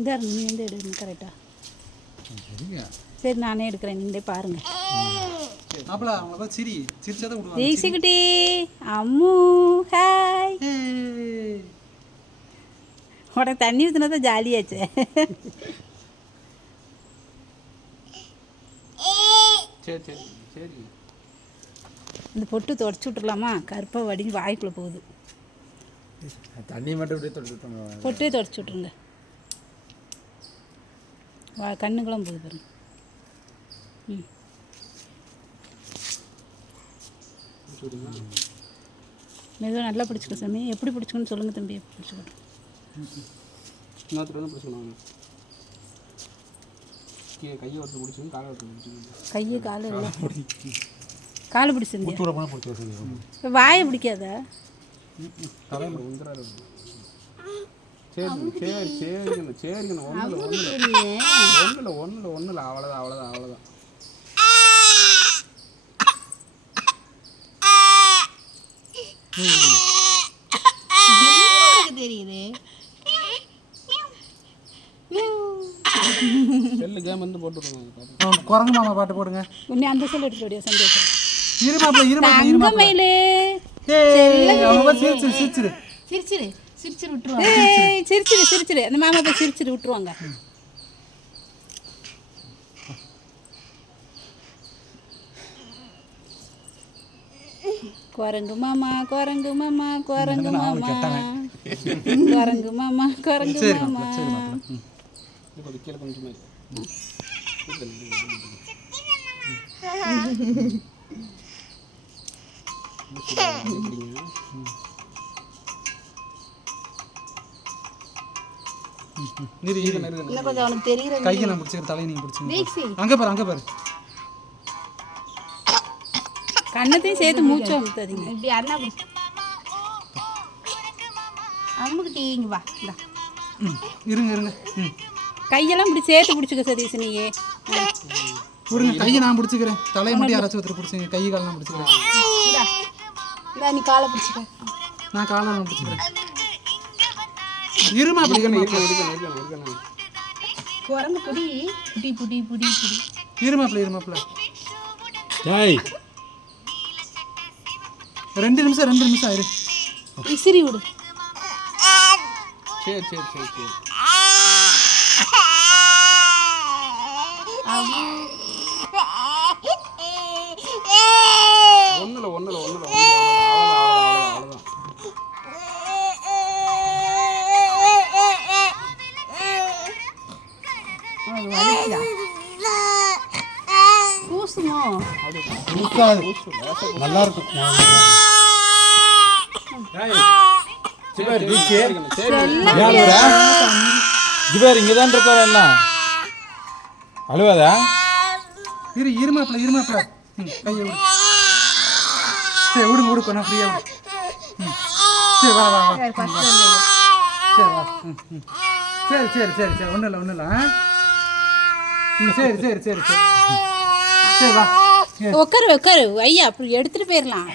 இந்த நீ வந்து எடுக்கணும் கரெக்டாக. சரி நானே எடுக்கிறேன், நீங்களே பாருங்கள். தேசிக்குட்டி அம்மு ஹாய். உனக்கு தண்ணி ஊற்றினா தான் ஜாலியாச்சு. சரி சரி சரி. இந்த பொட்டு தொடச்சி விட்டுலாமா? கருப்பாக வடிஞ்சு வாய்க்குள்ளே போகுது. தண்ணி மட்டும் அப்படியே தொடச்சி விட்டுருங்க. பொட்டே தொடச்சி விட்ருங்க. கண்ணுக்கெல்லாம் போகுது பாருங்க. ம் மெதுவாக நல்லா பிடிச்சிக்க சாமி. எப்படி பிடிச்சிக்கணும்னு சொல்லுங்கள் தம்பி. எப்படி பிடிச்சிக்கணும்? இன்னொருத்தர் வந்து பிடிச்சிக்கணும். கையை ஒருத்தர் பிடிச்சிக்கணும், காலை ஒருத்தர் பிடிச்சிக்கணும். கையை காலை எல்லாம் காலை பிடிச்சிருந்தேன். இப்போ வாயை பிடிக்காதா? சரி சரி சரிங்கண்ணா சரிங்கண்ணா. ஒன்றும் அவ்வளோதான். தெரியுது. செல்லு கேம் வந்து போட்டுருங்க. குரங்கு மாமா பாட்டு போடுங்க. உன்னை அந்த செல் எடுத்து விடியா சந்தோஷம். சிரிச்சிரு அந்த மாமா போய் சிரிச்சிரு விட்டுருவாங்க. குரங்கு மாமா குரங்கு மாமா குரங்கு மாமா குரங்கு மாமா குரங்கு மாமா. கீழே கொஞ்சம் கொஞ்சம் அவனுக்கு தெரியுற கையை நான் பிடிச்சிக்கிறேன், தலையை நீங்கள் பிடிச்சிங்க. அங்கே பாரு கண்ணத்தையும் சேர்த்து மூச்சு அமுத்தாதீங்க. இப்படி அண்ணா பிடிச்சி அம்முக்கிட்டே இங்கே வா. இருங்க கையெல்லாம் இப்படி சேர்த்து பிடிச்சிக்க சதீஷ். நீயே விடுங்க, கையை நான் பிடிச்சிக்கிறேன். தலையை மட்டும் யாராச்சும் ஒருத்தர் பிடிச்சிங்க. கை காலெல்லாம் பிடிச்சிக்கிறேன். நீ காலை பிடிச்சிக்க. நான் காலை பிடிச்சிக்கிறேன். இருமா குரங்கு புடி புடி புடி புடி புடி. இருமாப்ல ரெண்டு நிமிஷம் இரு. விசிறி விடு. சரி சரி சரி சரி. ஒன்றுல பூசுமோ நல்லா இருக்கும். இங்கதான் இருக்கோம் எல்லாம். அழுவாதா? இருமாப்ல கையை விடு. சரி விடுங்க கொஞ்சம் ஃப்ரீயா விடு. சரி வா சரி ஒன்றும் இல்லை. சரி வா. உட்காரு ஐயா. அப்படி எடுத்துட்டு போயிடலாம்.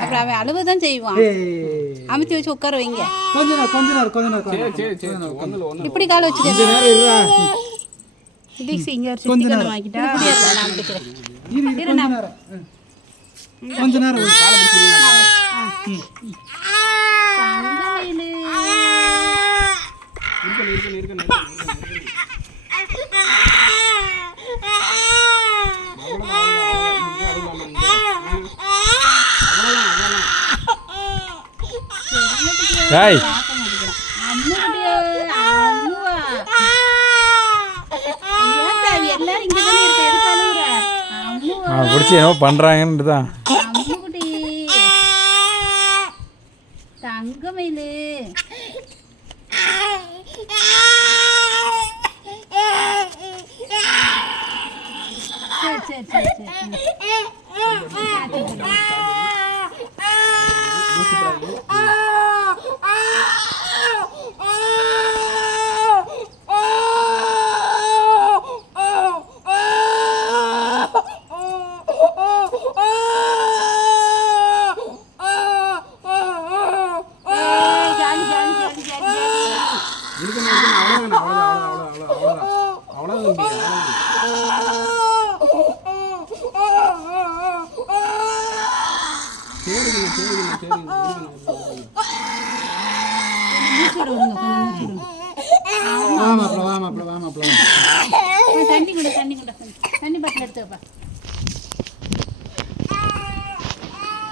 அப்புறம் அவன் அழுவதான் செய்வான். அமுத்தி வச்சு உட்கார வைங்க. கொஞ்ச நேரம் இப்படி காலை வச்சுக்க. இங்க ஒரு சுத்தி கண்ணு வாங்கிட்டா கொஞ்ச நேரம் காலை பிடிச்சிருங்க. பிடிச்சி என்ன பண்றாங்கன்னு தான். தங்கமயிலு சரி அவ்வளோ தம்பி வா மாப்பிள்ள தண்ணி கூட தண்ணி பாட்டில் எடுத்து வைப்பா